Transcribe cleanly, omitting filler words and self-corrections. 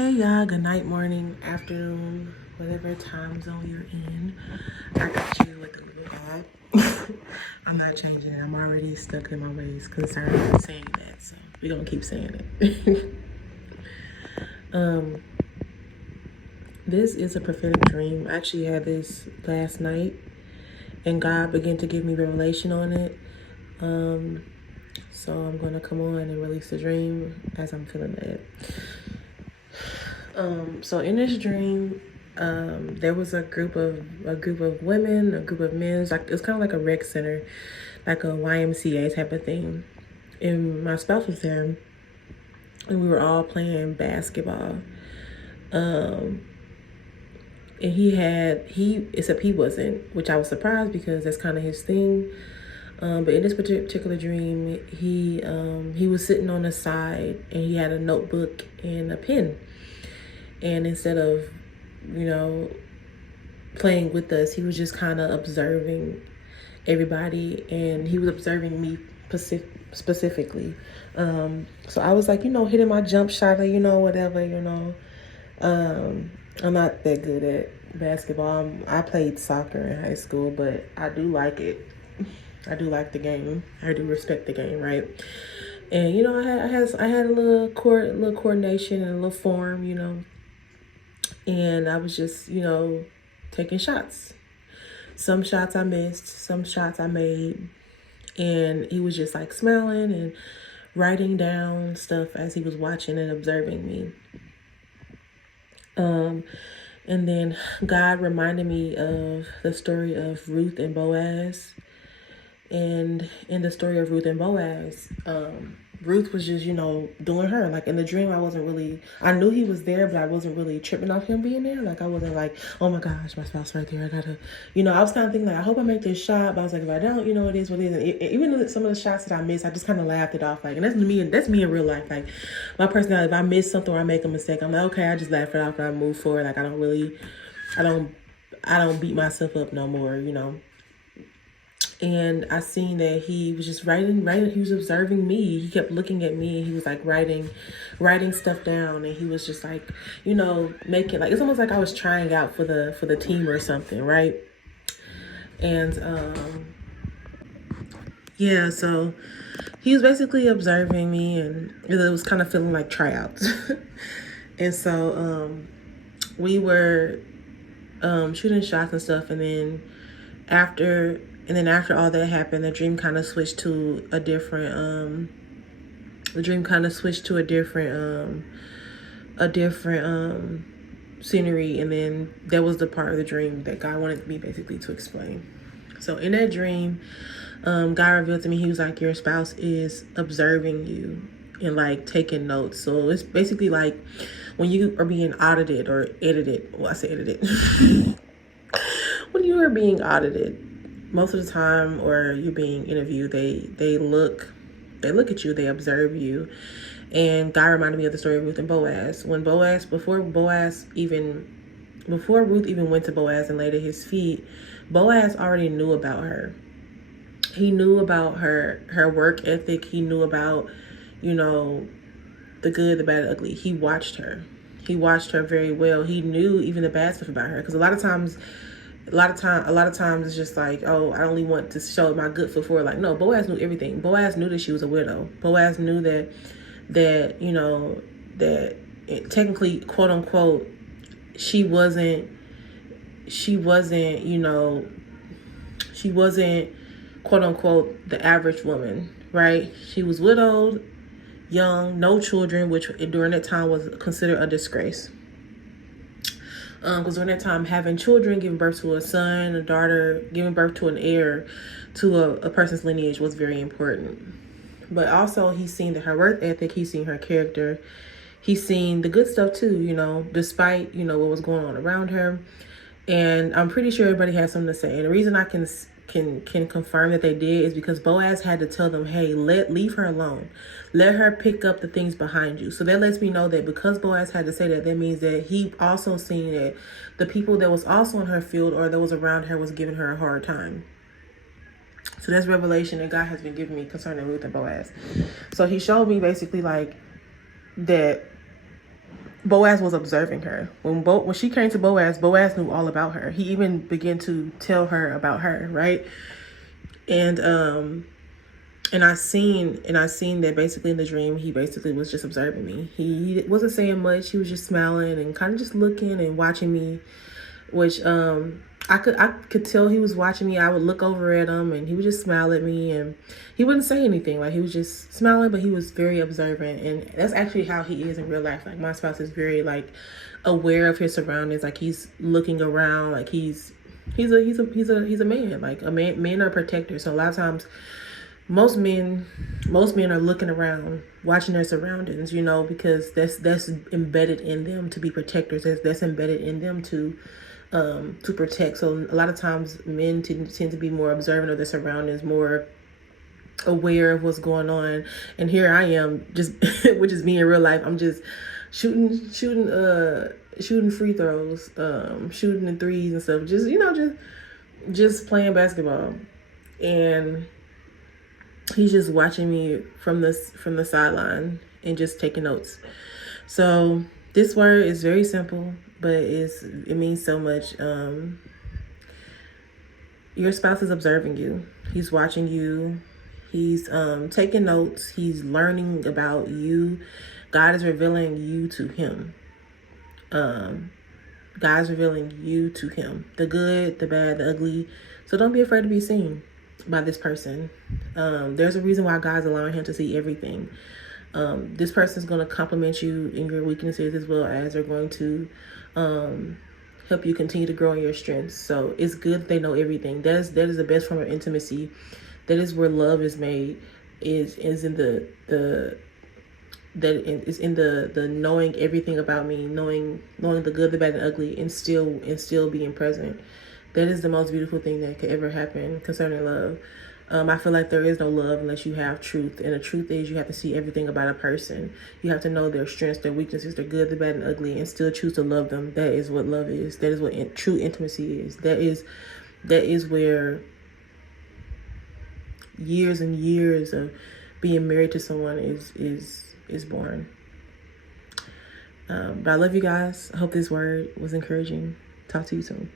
Hey y'all, good night, morning, afternoon, whatever time zone you're in. I got you with a little ad. I'm not changing it. I'm already stuck in my ways concerning saying that, so we're gonna keep saying it. um, this is a prophetic dream. I actually had this last night, and God began to give me revelation on it. So I'm gonna come on and release the dream as I'm feeling it. So in this dream, there was a group of women, a group of men. It's kind of like a rec center, like a YMCA type of thing. And my spouse was there, and we were all playing basketball. And except he wasn't, which I was surprised because that's kind of his thing. But in this particular dream, he was sitting on the side and he had a notebook and a pen. And instead of, playing with us, he was just kind of observing everybody, and he was observing me specifically. So I was like, hitting my jump shot, whatever, I'm not that good at basketball. I played soccer in high school, but I do like it. I do like the game. I do respect the game, right? And I had a little coordination and a little form, and I was just, taking shots. Some shots I missed, some shots I made. And he was just like smiling and writing down stuff as he was watching and observing me. And then God reminded me of the story of Ruth and Boaz. And in the story of Ruth and Boaz, Ruth was just, doing her. Like in the dream, I knew he was there, but I wasn't really tripping off him being there. Like I wasn't like, oh my gosh, my spouse right there. I gotta, I was kind of thinking like, I hope I make this shot. But I was like, if I don't, it is what it is. And even though some of the shots that I missed, I just kind of laughed it off. Like, and that's me in real life. Like my personality, if I miss something or I make a mistake, I'm like, okay, I just laugh it off and I move forward. Like I don't beat myself up no more, And I seen that he was just writing. He was observing me. He kept looking at me. And he was like writing stuff down. And he was just like, making like, it's almost like I was trying out for the team or something, right? And yeah, so he was basically observing me, and it was kind of feeling like tryouts. And so we were shooting shots and stuff, and then after all that happened, the dream kind of switched to a different scenery. And then that was the part of the dream that God wanted me basically to explain. So in that dream, God revealed to me, he was like, your spouse is observing you and like taking notes. So it's basically like when you are being audited or edited. Well, I say edited. When you are being audited, most of the time, or you're being interviewed, they look at you, they observe you. And God reminded me of the story of Ruth and Boaz. Before Ruth even went to Boaz and laid at his feet, Boaz already knew about her. He knew about her work ethic. He knew about, the good, the bad, the ugly. He watched her very well. He knew even the bad stuff about her. Because a lot of times it's just like, oh, I only want to show my good foot forward. Like, no, Boaz knew everything. Boaz knew that she was a widow. Boaz knew that technically, quote unquote, she wasn't, quote unquote, the average woman, right? She was widowed, young, no children, which during that time was considered a disgrace. Because during that time, having children, giving birth to a son, a daughter, giving birth to an heir to a person's lineage was very important. But also, he's seen her work ethic, he's seen her character, he's seen the good stuff too, despite, what was going on around her. And I'm pretty sure everybody has something to say. And the reason I can confirm that they did is because Boaz had to tell them, hey, leave her alone. Let her pick up the things behind you. So that lets me know that because Boaz had to say that, that means that he also seen that the people that was also in her field or that was around her was giving her a hard time. So that's revelation that God has been giving me concerning Ruth and Boaz. So he showed me basically like that Boaz was observing her. When she came to Boaz, Boaz knew all about her. He even began to tell her about her, right? And I seen that basically in the dream, he basically was just observing me. He wasn't saying much. He was just smiling and kind of just looking and watching me, which I could tell he was watching me. I would look over at him and he would just smile at me, and he wouldn't say anything. Like, he was just smiling, but he was very observant. And that's actually how he is in real life. Like, my spouse is very like aware of his surroundings. Like, he's looking around. Like, he's a man. Like, men are protectors. So a lot of times most men are looking around, watching their surroundings, you know, because that's embedded in them to be protectors. That's embedded in them to protect. So a lot of times men tend to be more observant of their surroundings, more aware of what's going on. And here I am, just which is me in real life. I'm just shooting free throws, shooting the threes and stuff. Just, you know, just playing basketball. And he's just watching me from the sideline and just taking notes. So this word is very simple, but it means so much. Your spouse is observing you. He's watching you. He's taking notes. He's learning about you. God is revealing you to him. God is revealing you to him. The good, the bad, the ugly. So don't be afraid to be seen by this person. There's a reason why God's allowing him to see everything. This person is going to compliment you in your weaknesses, as well as they're going to help you continue to grow in your strengths. So it's good they know everything. That is the best form of intimacy. That is where love is made. Is in the knowing everything about me, knowing the good, the bad, and ugly, and still being present. That is the most beautiful thing that could ever happen concerning love. I feel like there is no love unless you have truth. And the truth is, you have to see everything about a person. You have to know their strengths, their weaknesses, their good, the bad, and ugly, and still choose to love them. That is what love is. That is what true intimacy is. That is where years and years of being married to someone is born. But I love you guys. I hope this word was encouraging. Talk to you soon.